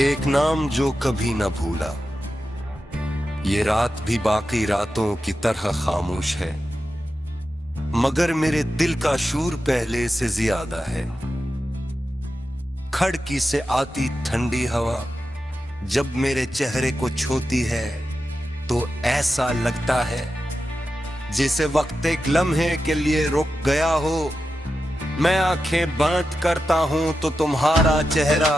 एक नाम जो कभी न भूला, ये रात भी बाकी रातों की तरह खामोश है, मगर मेरे दिल का शूर पहले से ज्यादा है। खिड़की से आती ठंडी हवा जब मेरे चेहरे को छूती है तो ऐसा लगता है जैसे वक्त एक लम्हे के लिए रुक गया हो। मैं आंखें बंद करता हूं तो तुम्हारा चेहरा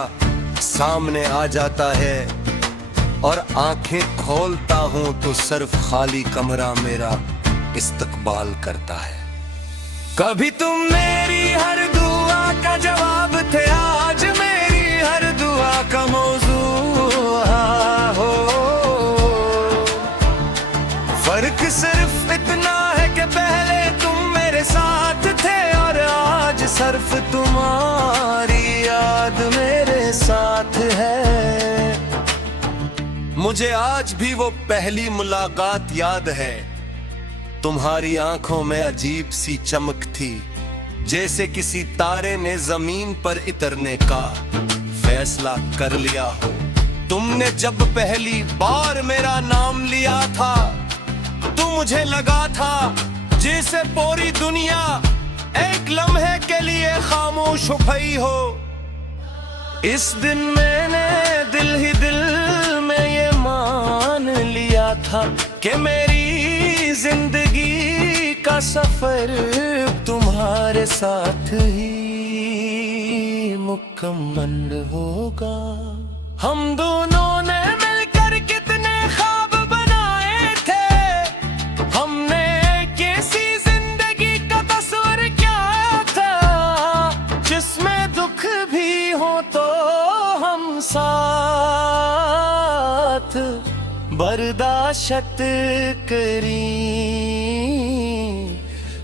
सामने आ जाता है, और आंखें खोलता हूं तो सिर्फ खाली कमरा मेरा इस्तकबाल करता है। कभी तुम मेरी हर दुआ का जवाब थे, आज मेरी हर दुआ का मौजू हो। फर्क सिर्फ इतना है कि पहले तुम मेरे साथ थे और आज सिर्फ तुम्हारी याद मेरे साथ है। मुझे आज भी वो पहली मुलाकात याद है, तुम्हारी आंखों में अजीब सी चमक थी, जैसे किसी तारे ने जमीन पर उतरने का फैसला कर लिया हो। तुमने जब पहली बार मेरा नाम लिया था तो मुझे लगा था जैसे पूरी दुनिया एक लम्हे के लिए खामोश हो गई हो। इस दिन मैंने दिल ही दिल में ये मान लिया था कि मेरी जिंदगी का सफर तुम्हारे साथ ही मुकम्मल होगा। हम दोनों ने मिलकर कितने ख्वाब बनाए थे, हमने कैसी जिंदगी का तस्वर किया था, जिसमें दुख भी हो तो हम साथ बर्दाश्त करी,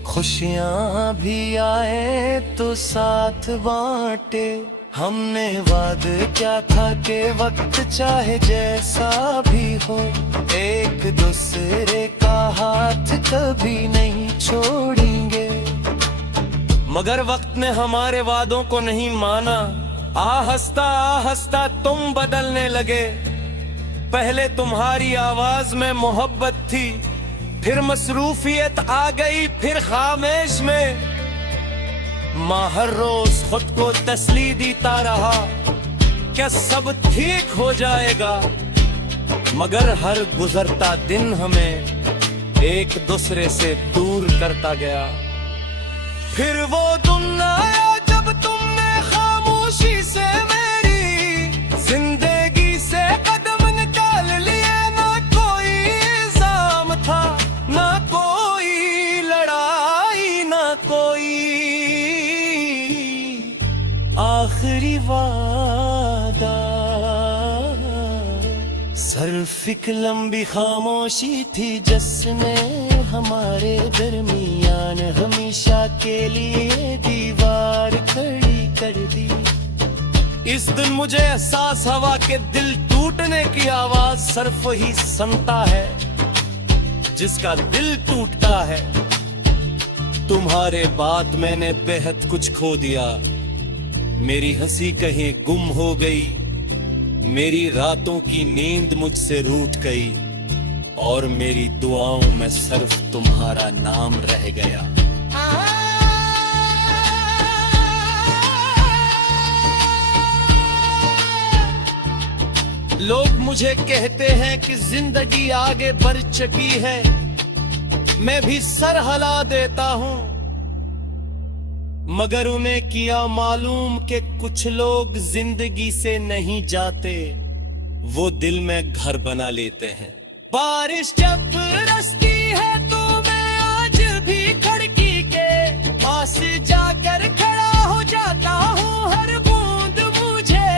खुशियां भी आए तो साथ बांटे। हमने वादा क्या था कि वक्त चाहे जैसा भी हो, एक दूसरे का हाथ कभी नहीं छोड़ेंगे। मगर वक्त ने हमारे वादों को नहीं माना, आहिस्ता तुम बदलने लगे। पहले तुम्हारी आवाज में मोहब्बत थी, फिर मसरूफियत आ गई, फिर खामोश में माँ हर रोज खुद को तसली देता रहा क्या सब ठीक हो जाएगा, मगर हर गुजरता दिन हमें एक दूसरे से दूर करता गया। फिर वो दिन आया जब तुमने खामोशी से मेरी जिंदगी से कदम निकाल लिए। ना कोई इल्जाम था, ना कोई लड़ाई, ना कोई आखिरी वादा। सिर्फ एक लंबी खामोशी थी जिसने हमारे दरमियान हमेशा के लिए दीवार खड़ी कर दी। इस दिन मुझे एहसास हुआ कि दिल टूटने की आवाज सिर्फ वही सुनता है जिसका दिल टूटता है। तुम्हारे बाद मैंने बेहद कुछ खो दिया, मेरी हंसी कहीं गुम हो गई, मेरी रातों की नींद मुझसे रूठ गई, और मेरी दुआओं में सिर्फ तुम्हारा नाम रह गया। लोग मुझे कहते हैं कि जिंदगी आगे बढ़ चुकी है, मैं भी सर हिला देता हूं, मगर उन्हें किया मालूम कि कुछ लोग जिंदगी से नहीं जाते, वो दिल में घर बना लेते हैं। बारिश जब बरसती है तो मैं आज भी खिड़की के पास जाकर खड़ा हो जाता हूँ। हर बूंद मुझे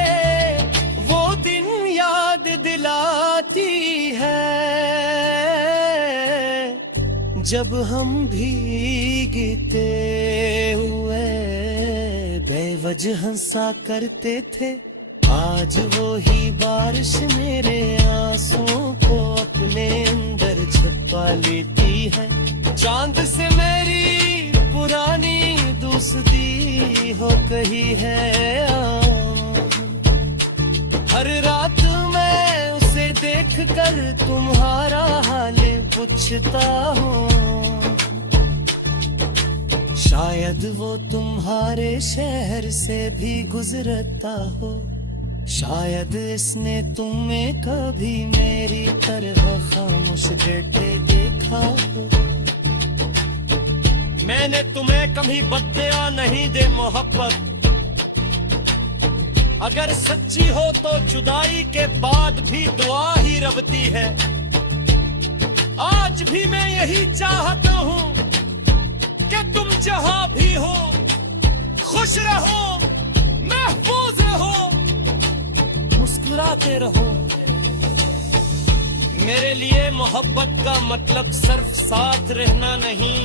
वो दिन याद दिलाती है जब हम भीगते हुए बेवजह हंसा करते थे। आज वो ही बारिश मेरे आंसुओं को अपने अंदर छुपा लेती है। चांद से मेरी पुरानी दोस्ती हो गई है, हर रात कर तुम्हारा हाल पूछता हूँ, शायद वो तुम्हारे शहर से भी गुजरता हो, शायद इसने तुम्हें कभी मेरी तरह खामोश बैठे देखा हो। मैंने तुम्हें कभी बदया नहीं दे मोहब्बत, अगर सच्ची हो तो जुदाई के बाद भी दुआ ही रबती है। आज भी मैं यही चाहता हूँ कि तुम जहां भी हो खुश रहो, महफूज रहो, मुस्कुराते रहो। मेरे लिए मोहब्बत का मतलब सिर्फ साथ रहना नहीं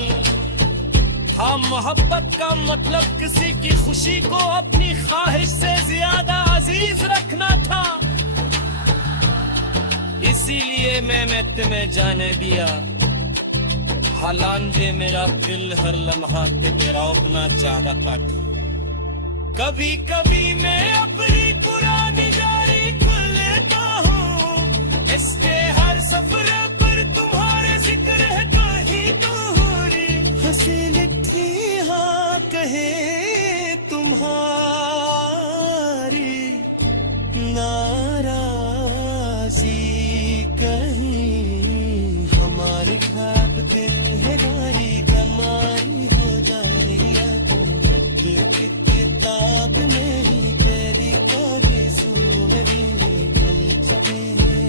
था, मोहब्बत का मतलब किसी की खुशी को अपनी ख्वाहिश से ज्यादा अजीज रखना था। इसीलिए मैं तुम्हें जाने दिया, हालांकि मेरा दिल हर लम्हा तेरे रोकना चाहता था। कभी कभी मैं अपनी पुरानी डायरी खोल लेता हूँ, इसके हर सफर पर तुम्हारे जिक्र है कहीं दूरी, हंसी लिखी हाँ कहे तुम्हारी, नाराजी कहीं हमारे ख्वाब तेरी गमारी हो जाए, या तुम की किताब में ही तेरी कोई सूरही निकल जाए।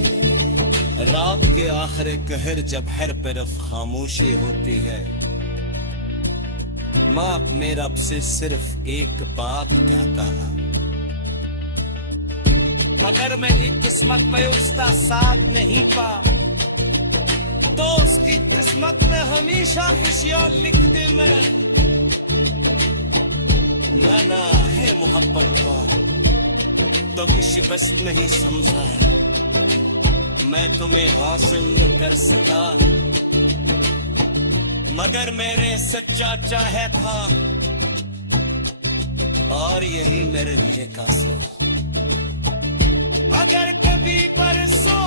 रात के आखिर कहर जब हर तरफ खामोशी होती है, माँ अपने रब से सिर्फ एक बात कहता है, अगर मेरी किस्मत में उसका साथ नहीं पा तो उसकी किस्मत में हमेशा खुशियां लिख दे। ना है मोहब्बत का तो किसी बस नहीं समझा है, मैं तुम्हें हासिल न कर सका, मगर मेरे सच्चा चाहे था, और यही मेरे लिए का सोच। अगर कभी परसों